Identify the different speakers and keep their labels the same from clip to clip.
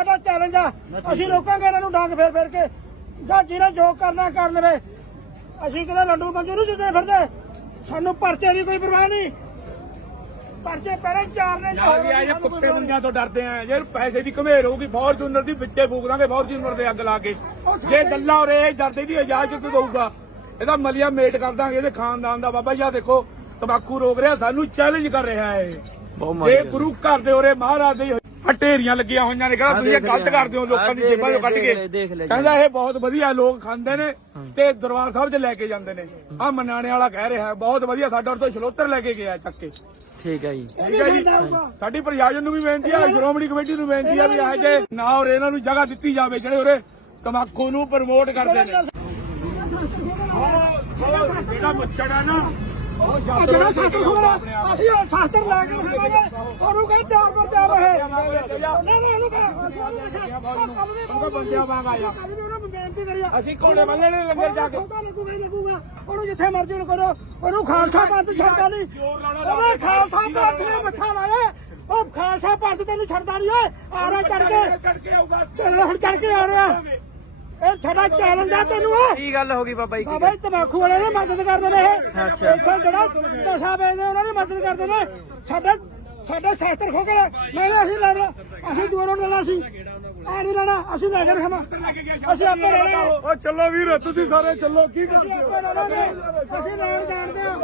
Speaker 1: ਸਾਡਾ ਚੈਲੰਜ ਆ। ਅਸੀਂ ਰੋਕਾਂਗੇ ਇਹਨਾਂ ਨੂੰ ਡਾਂਗ ਫੇਰ ਫੇਰ ਕੇ। ਜਾਂ ਜਿਹਨੇ ਜੋ ਕਰਨਾ ਕਰ ਲਵੇ ਅਸੀਂ ਕਿਤੇ ਲੰਡੂ ਮੰਜੂ ਨਹੀਂ ਜਿੱਦੇ ਫਿਰਦੇ। ਸਾਨੂੰ ਪਰਚੇ ਦੀ ਕੋਈ ਪਰਵਾਹ ਨਹੀਂ। ਪਰਚੇ ਪਹਿਲੇ ਚਾਰ ਨੇ
Speaker 2: ਯਾਰ ਵੀ ਆ ਜੇ ਕੁੱਤੇ ਦੁਨੀਆ ਤੋਂ ਡਰਦੇ ਆ। ਯਾਰ ਪੈਸੇ ਦੀ ਘਮੇਰ ਹੋਊਗੀ ਫੋਰਚੂਨਰ ਦੀ ਵਿੱਚੇ ਫੂਕ ਦਾਂਗੇ ਫੋਰਚੂਨਰ ਦੇ ਅੱਗ ਲਾ ਕੇ। ਜੇ ਗੱਲਾਂ ਔਰ ਇਹ ਡਰਦੇ ਦੀ ਇਜਾਜ਼ਤ ਦਊਗਾ? ਇਹਦਾ ਮਲੀਆ ਮੇਟ ਕਰ ਦਾਂਗੇ ਇਹਦੇ ਖਾਨਦਾਨ ਦਾ। ਬਾਬਾ ਜੀ ਦੇਖੋ ਤੰਬਾਕੂ ਰੋਕ ਰਿਹਾ ਸਾਨੂੰ ਚੈਲੰਜ ਕਰ ਰਿਹਾ ਹੈ ਜੇ ਗੁਰੂ ਘਰ ਦੇ ਉਰੇ ਮਹਾਰਾਜ ਦੇ ਢੇਰੀਆਂ ਲੱਗੀਆਂ ਹੋਈਆਂ ਨੇ ਕਹਿੰਦਾ ਤੁਸੀਂ ਇਹ ਗਲਤ ਕਰਦੇ ਹੋ ਲੋਕਾਂ ਦੀ ਜੇਬਾਂ ਚੋਂ ਕੱਢ ਕੇ। ਕਹਿੰਦਾ ਇਹ ਬਹੁਤ ਵਧੀਆ ਲੋਕ ਖਾਂਦੇ ਨੇ ਤੇ ਦਰਬਾਰ ਸਾਹਿਬ 'ਚ ਲੈ ਕੇ ਜਾਂਦੇ ਨੇ। ਆ ਮਨਾਣੇ ਵਾਲਾ ਕਹਿ ਰਿਹਾ ਬਹੁਤ ਵਧੀਆ ਸਾਡਾ ਉਰ ਤੋਂ ਛਲੋਤਰ ਲੈ ਕੇ ਗਿਆ ਚੱਕ ਕੇ।
Speaker 3: ਠੀਕ ਹੈ ਜੀ।
Speaker 2: ਠੀਕ ਹੈ ਜੀ। ਸਾਡੀ ਪ੍ਰਸ਼ਾਸਨ ਨੂੰ ਵੀ ਬੇਨਤੀ ਹੈ ਸ਼੍ਰੋਮਣੀ ਕਮੇਟੀ ਨੂੰ ਬੇਨਤੀ ਹੈ ਵੀ ਇਹ ਜੇ ਨਾ ਔਰ ਇਹਨਾਂ ਨੂੰ ਜਗ੍ਹਾ ਦਿੱਤੀ ਜਾਵੇ ਜਿਹੜੇ ਉਰੇ ਤਮਾਕੂ ਨੂੰ ਪ੍ਰਮੋਟ ਕਰਦੇ ਨੇ। ਉਹ ਜਿਹੜਾ ਮੁੱਛੜ ਨਾ
Speaker 1: ਜਿਹੜਾ ਸ਼ਾਸਤਰ ਖੋਲਾ ਅਸੀਂ ਉਹ ਸ਼ਾਸਤਰ ਲੈ ਕੇ ਰੱਖਾਂਗੇ। ਉਹਨੂੰ ਕਹੀ ਤਿਆਰ ਪਰ ਤਿਆਰ ਰਹੇ। ਨਹੀਂ ਨਹੀਂ ਇਹਨੂੰ ਕਹ। ਕੱਲ
Speaker 2: ਬੰਦਿਆਂ ਵਾਂਗ ਆਇਆ
Speaker 1: ਕੱਲ ਬੇਨਤੀ ਕਰੀ
Speaker 2: ਅਸੀਂ ਘੋੜੇ ਬੰਨਣੇ ਨੇ ਲੰਗਰ ਜਾ ਕੇ
Speaker 1: ਉਹਦਾ ਲੱਗੂਗਾ ਲੱਗੂਗਾ। ਉਹਨੂੰ ਜਿੱਥੇ ਮਰਜ਼ੀ ਨੂੰ ਕਰੋ। ਉਹਨੂੰ ਖਾਲਸਾ ਪੰਥ ਛੱਡਦਾ ਨਹੀਂ। ਉਹਨੇ ਖਾਲਸਾ ਪੰਥ ਨੇ ਮੱਥਾ ਲਾਇਆ। ਉਹ ਖਾਲਸਾ ਪੰਥ ਤੈਨੂੰ ਛੱਡਦਾ ਨਹੀਂ ਓਏ। ਆ ਰਿਹਾ ਚੜ ਕੇ।
Speaker 2: ਕੱਢ ਕੇ ਆਊਗਾ।
Speaker 1: ਹੁਣ ਚੜ ਕੇ ਆ ਰਿਹਾ। ਇਹ ਸਾਡਾ ਚੈਲੰਜ ਆ ਤੈਨੂੰ ਓਏ
Speaker 3: ਕੀ ਗੱਲ ਹੋ ਗਈ ਬਾਬਾ ਜੀ?
Speaker 1: ਬਾਬਾ ਜੀ ਤਮਾਕੂ ਵਾਲੇ ਨੇ ਮਦਦ ਕਰਦੇ ਨੇ ਇਹ। ਇੱਥੇ ਜਿਹੜਾ ਨਸ਼ਾ ਵੇਚਦੇ ਉਹਨਾਂ ਦੀ ਮਦਦ ਕਰਦੇ ਨੇ ਸਾਡੇ ਸਾਡੇ ਸ਼ਾਸਤਰ ਖੋ ਕੇ ਮੈਂ ਅਸੀਂ ਲੈਣਾ। ਅਸੀਂ ਦੂਰੋਂ ਲੈਣਾ ਸੀ। ਆ ਨਹੀਂ ਲੈਣਾ। ਅਸੀਂ ਲੈ ਕੇ ਰਖਾਂ ਅਸੀਂ ਆਪੇ ਲੈ ਲਾਂਗੇ
Speaker 2: ਉਹ ਚੱਲੋ ਵੀਰ ਤੁਸੀਂ ਸਾਰੇ ਚੱਲੋ। ਕੀ
Speaker 1: ਅਸੀਂ ਆਪੇ ਲੈ ਲਾਂਗੇ ਅਸੀਂ ਲੈਣ ਜਾਣਦੇ ਆ।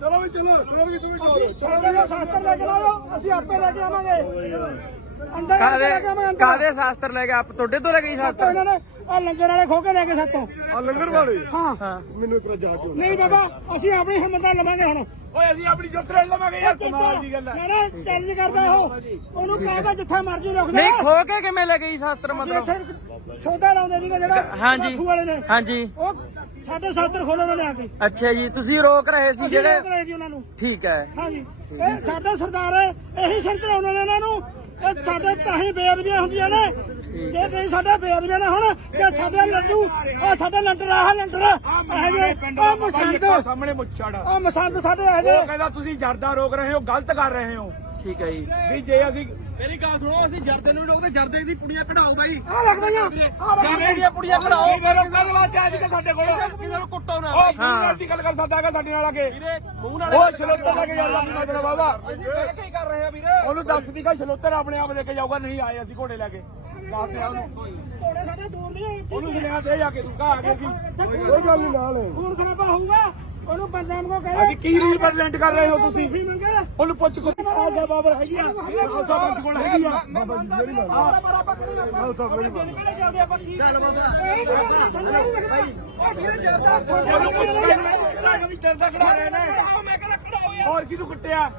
Speaker 2: ਚਲੋ ਵੀ ਚਲੋ। ਚਲੋ ਵੀ ਤੁਸੀਂ
Speaker 1: ਸਾਡੇ ਸ਼ਾਸਤਰ ਲੈ ਕੇ ਲਾਓ ਅਸੀਂ ਆਪੇ ਲੈ ਕੇ ਆਵਾਂਗੇ। ਅੰਦਰ ਲੈ ਕੇ ਆਵਾਂਗੇ ਅੰਦਰ।
Speaker 3: ਕਾਦੇ ਸ਼ਾਸਤਰ ਲੈ ਕੇ ਆਪ ਤੁਹਾਡੇ ਤੋਂ ਲੈ ਗਈ
Speaker 1: ਸਾਤੋਂ
Speaker 3: ਸ਼ਾਸਤਰ?
Speaker 1: ਇਹਨਾਂ ਨੇ ਆ ਲੰਗਰ ਵਾਲੇ ਖੋ ਕੇ ਲੈ ਕੇ ਸਾਤੋਂ।
Speaker 2: ਆ ਲੰਗਰ ਵਾਲੇ?
Speaker 1: ਹਾਂ।
Speaker 3: ਹਾਂ।
Speaker 2: ਮੈਨੂੰ ਇੱਕ ਜਾ ਕੇ
Speaker 1: ਨਹੀਂ ਬਾਬਾ ਅਸੀਂ ਆਪਣੀ ਹਿੰਮਤ ਨਾਲ ਲਵਾਂਗੇ ਹੁਣ।
Speaker 2: ਓਏ ਅਸੀਂ ਆਪਣੀ ਜੁੱਤ ਰੇਲ ਲਵਾਂਗੇ ਯਾਰ ਕਮਾਲ ਦੀ ਗੱਲ ਹੈ
Speaker 1: ਨਾ ਨਾ ਚੈਲੰਜ ਕਰਦਾ ਉਹ। ਉਹਨੂੰ ਕਹਿੰਦਾ ਜਿੱਥੇ ਮਰਜ਼ੀ ਰੁਕ ਜਾ
Speaker 3: ਨਹੀਂ ਖੋ ਕੇ ਕਿਵੇਂ ਲੈ ਗਈ ਸ਼ਾਸਤਰ ਮਤਲਬ?
Speaker 1: ਇੱਥੇ ਸੌਦਾ ਲਾਉਂਦੇ ਸੀਗੇ ਜਿਹੜਾ
Speaker 3: ਹਾਂਜੀ।
Speaker 1: ਬਾਪੂ ਵਾਲੇ ਨੇ।
Speaker 3: ਹਾਂਜੀ।
Speaker 1: ਉਹ ਸਾਡੇ ਸਾਤਰ ਖੋਲੋ ਉਹਨਾਂ ਨੇ ਆ ਕੇ।
Speaker 3: ਅੱਛਾ ਜੀ ਤੁਸੀਂ ਰੋਕ ਰਹੇ ਸੀ
Speaker 1: ਅਸੀਂ
Speaker 3: ਜਿਹੜੇ
Speaker 1: ਰੋਕ ਰਹੇ ਜੀ ਉਹਨਾਂ ਨੂੰ।
Speaker 3: ਠੀਕ ਹੈ।
Speaker 1: ਹਾਂਜੀ। ਇਹ ਸਾਡੇ ਸਰਦਾਰ ਹੈ ਇਹੀ ਸਿਰ ਚੜਾਉਂਦੇ ਨੇ ਇਹਨਾਂ ਨੂੰ। ਇਹ ਸਾਡੇ ਤਾਂ ਹੀ ਬੇਅਦਬੀਆਂ ਹੁੰਦੀਆਂ ਨੇ। ਜੇ ਨਹੀਂ ਸਾਡੇ ਬੇਅਦਬੀਆਂ ਨਾ ਹੁਣ ਤੇ ਸਾਡੇ ਲੱਡੂ ਆ ਸਾਡੇ ਲੰਡਰ ਆਹ ਲੰਡਰ ਇਹ ਜੇ ਆ ਮਸੰਦ
Speaker 2: ਸਾਹਮਣੇ ਮੁੱਛੜ।
Speaker 1: ਆ ਮਸੰਦ ਸਾਡੇ ਇਹ ਜੇ
Speaker 2: ਉਹ ਕਹਿੰਦਾ ਤੁਸੀਂ ਜਰਦਾ ਰੋਕ ਰਹੇ ਹੋ ਗਲਤ ਕਰ ਰਹੇ ਹੋ।
Speaker 3: ਠੀਕ ਹੈ ਜੀ।
Speaker 2: ਵੀ ਜੇ ਅਸੀਂ
Speaker 4: ਮੇਰੀ ਗੱਲ ਸੁਣੋ ਅਸੀਂ ਜਰਦੇ ਨੂੰ ਰੋਕਦੇ ਜਰਦੇ ਦੀ ਪੁੜੀਆਂ ਕਢਾਓ ਬਾਈ।
Speaker 1: ਆ ਲੱਗ ਗਈਆਂ ਆ ਲੱਗ
Speaker 4: ਜਰਦੇ ਦੀਆਂ ਪੁੜੀਆਂ ਕਢਾਓ।
Speaker 2: ਮੇਰੇ ਕੱਲ ਵਾਸਤੇ ਅੱਜ ਕੇ ਸਾਡੇ ਕੋਲ।
Speaker 4: ਕਿਹਨਾਂ ਨੂੰ ਕੁੱਟੋ ਨਾ।
Speaker 2: ਉਹ ਹਾਂ ਦੀ ਗੱਲ ਕਰ ਸਕਦਾ ਹੈਗਾ ਸਾਡੇ ਨਾਲ ਆ ਕੇ।
Speaker 4: ਵੀਰੇ ਮੂੰਹ ਨਾਲ
Speaker 2: ਉਹ ਛਲੋਤਰ ਲੈ ਕੇ ਜਾਊਗਾ ਨਹੀਂ ਮਤਲਬ ਬਾਬਾ
Speaker 4: ਇਹ ਕੀ ਕਰ ਰਹੇ ਆ ਵੀਰੇ।
Speaker 2: ਉਹਨੂੰ ਦੱਸ ਦੀ ਕਿ ਛਲੋਤਰ ਆਪਣੇ ਆਪ ਲੈ ਕੇ ਜਾਊਗਾ ਨਹੀਂ ਆਏ ਅਸੀਂ ਘੋੜੇ ਲੈ ਕੇ। ਦੱਸ ਦਿਆ ਉਹਨੂੰ।
Speaker 1: ਥੋੜੇ ਸਾਡੇ ਦੂਰ ਨਹੀਂ
Speaker 2: ਉਹਨੂੰ ਸੁਨੇਹਾ ਦੇ ਜਾ ਕੇ ਤੂੰ ਕਹਾ ਆ ਗਏ ਸੀ ਕੋਈ ਗੱਲ ਨਹੀਂ। ਨਾਲ।
Speaker 1: ਹੁਣ ਕਿਵੇਂ ਹੋਊਗਾ ਉਹਨੂੰ ਪੰਜਾਬ ਕੋ ਕਹੇ
Speaker 2: ਅਸੀਂ ਕੀ ਰਿਪਰੈਜ਼ੈਂਟ ਕਰ ਰਹੇ ਹੋ ਤੁਸੀਂ
Speaker 1: ਵੀ ਮੰਗੇ
Speaker 2: ਉਹਨੂੰ ਪੁੱਛ ਕੋ ਆ ਗਿਆ ਬਾਬਰ ਹੈਗੀ ਆ ਖਾਲਸਾ ਪੰਥ ਕੋਲ ਹੈਗੀ ਆ ਬਾਬਾ ਜੀ ਮੇਰੀ ਗੱਲ
Speaker 1: ਮਾਰਾ ਬੱਕਰੀ ਦਾ
Speaker 2: ਖਾਲਸਾ ਮੇਰੀ ਗੱਲ
Speaker 1: ਕਿਹੜੇ ਜਾਂਦੇ ਆਪਾਂ ਕੀ ਚੱਲ ਬਾਬਾ ਉਹ ਵੀਰੇ ਜਰਦਾ ਮੈਂ ਕਹਿੰਦਾ ਖੜਾਓ
Speaker 2: ਹੋਰ ਕਿਹਨੂੰ ਕੁੱਟਿਆ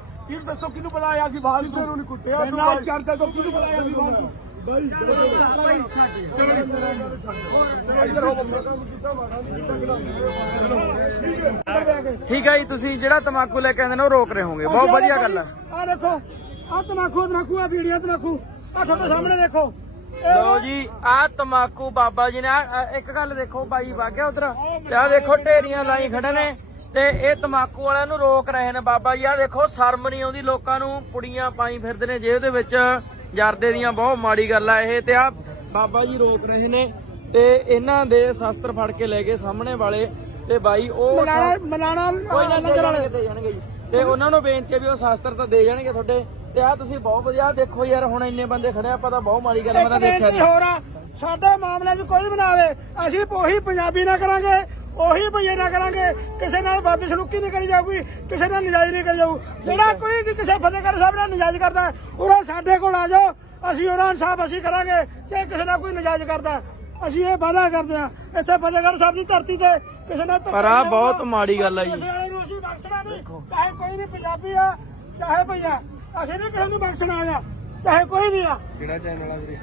Speaker 2: ਦੱਸੋ ਕਿਹਨੂੰ ਬੁਲਾਇਆ ਸੀ ਬਾਹਰ ਨੂੰ ਨਹੀਂ ਕੁੱਟਿਆ ਨਾ ਚਰਦਾ ਤੋਂ ਕਿਹਨੂੰ ਬੁਲਾਇਆ ਸੀ ਬਾਹਰ ਤੋਂ
Speaker 3: ਠੀਕ ਹੈ ਜੀ ਤੁਸੀਂ ਜਿਹੜਾ ਤਮਾਕੂ ਲੈ ਕੇ ਆਉਂਦੇ ਨੇ ਉਹ ਰੋਕ ਰਹੇ ਹੋਗੇ ਬਹੁਤ ਵਧੀਆ ਗੱਲ ਹੈ
Speaker 1: ਆ। ਦੇਖੋ ਆ ਤਮਾਕੂ ਤਮਾਕੂ ਆ ਵੀਡੀਓ ਤਮਾਕੂ ਆ ਤੁਹਾਡੇ ਸਾਹਮਣੇ ਦੇਖੋ।
Speaker 3: ਲੋ ਜੀ ਆ ਤਮਾਕੂ ਬਾਬਾ ਜੀ ਨੇ ਇੱਕ ਗੱਲ ਦੇਖੋ ਬਾਈ ਵਾਗਿਆ ਉਧਰ। ਤੇ ਆ ਦੇਖੋ ਢੇਰੀਆਂ ਲਾਈ ਖੜੇ ਨੇ। ਤੇ ਇਹ ਤਮਾਕੂ ਵਾਲਿਆਂ ਨੂੰ ਰੋਕ ਰਹੇ ਨੇ ਬਾਬਾ ਜੀ। ਆ ਦੇਖੋ ਸ਼ਰਮ ਨਹੀਂ ਆਉਂਦੀ ਲੋਕਾਂ ਨੂੰ ਪੁੜੀਆਂ ਪਾਈ ਫਿਰਦੇ ਨੇ ਜੇਬ ਦੇ ਵਿੱਚ। ਜਰਦੇ ਦੀਆਂ ਬਹੁਤ ਮਾੜੀ ਗੱਲ ਆ ਇਹ ਤੇ ਆ ਬਾਬਾ ਜੀ ਰੋਕ ਰਹੇ ਨੇ ਤੇ ਇਹਨਾਂ ਦੇ ਸ਼ਸਤਰ ਫੜ ਕੇ ਲੈ ਗਏ ਸਾਹਮਣੇ ਵਾਲੇ ਤੇ ਬਾਈ ਉਹ
Speaker 1: ਮਲਾਣਾ ਮਲਾਣਾ
Speaker 3: ਕੋਈ ਨਾ
Speaker 1: ਲੰਗਰ ਵਾਲੇ।
Speaker 3: ਦੇ ਜਾਣਗੇ ਜੀ। ਤੇ ਉਹਨਾਂ ਨੂੰ ਬੇਨਤੀ ਹੈ ਵੀ ਉਹ ਸ਼ਾਸਤਰ ਤਾਂ ਦੇ ਜਾਣਗੇ ਤੁਹਾਡੇ। ਤੇ ਆ ਤੁਸੀਂ ਬਹੁਤ ਵਧੀਆ ਦੇਖੋ ਯਾਰ ਹੁਣ ਇੰਨੇ ਬੰਦੇ ਖੜੇ ਆ ਪਤਾ ਬਹੁਤ ਮਾੜੀ ਗੱਲ ਮੈਂ ਤਾਂ ਦੇਖਿਆ ਨਹੀਂ
Speaker 1: ਹੋਰ ਸਾਡੇ ਮਾਮਲੇ 'ਚ ਕੋਈ ਵੀ ਨਾ ਆਵੇ ਅਸੀਂ ਉਹੀ ਪੰਜਾਬੀ ਨਾ ਕਰਾਂਗੇ। ਉਹੀ ਭਈਏ ਨਾ ਕਰਾਂਗੇ ਕਿਸੇ ਨਾਲ ਬਦਸਲੂਕੀ ਨਹੀਂ ਕਰੀ ਜਾਊਗੀ ਕਿਸੇ ਨਾਲ ਨਜਾਇਜ਼ ਨਹੀਂ ਕਰੀ ਜਾਊ। ਜਿਹੜਾ ਕੋਈ ਵੀ ਕਿਸੇ ਫਤਿਹਗੜ੍ਹ ਸਾਹਿਬ ਨਾਲ ਨਜਾਇਜ਼ ਕਰਦਾ ਉਹ ਸਾਡੇ ਕੋਲ ਆ ਜਾਓ ਅਸੀਂ ਉਹਨਾਂ ਇਨਸਾਫ ਅਸੀਂ ਕਰਾਂਗੇ ਜੇ ਕਿਸੇ ਨਾਲ ਕੋਈ ਨਜਾਇਜ਼ ਕਰਦਾ ਅਸੀਂ ਇਹ ਵਾਅਦਾ ਕਰਦੇ ਆ ਇੱਥੇ ਫਤਿਹਗੜ੍ਹ ਸਾਹਿਬ ਦੀ ਧਰਤੀ ਤੇ ਕਿਸੇ ਨਾਲ
Speaker 3: ਪਰ ਆ ਬਹੁਤ। ਮਾੜੀ ਗੱਲ ਆ ਜੀ।
Speaker 1: ਚਾਹੇ ਕੋਈ ਵੀ ਪੰਜਾਬੀ ਆ ਚਾਹੇ ਭਈਆ ਅਸੀਂ ਨਹੀਂ ਕਿਸੇ ਨੂੰ ਬਖਸ਼ਣਾ ਆ ਚਾਹੇ ਕੋਈ ਵੀ ਆ।
Speaker 4: ਕਿਹੜਾ ਚੈਨਲ ਆ ਵੀਰੇ।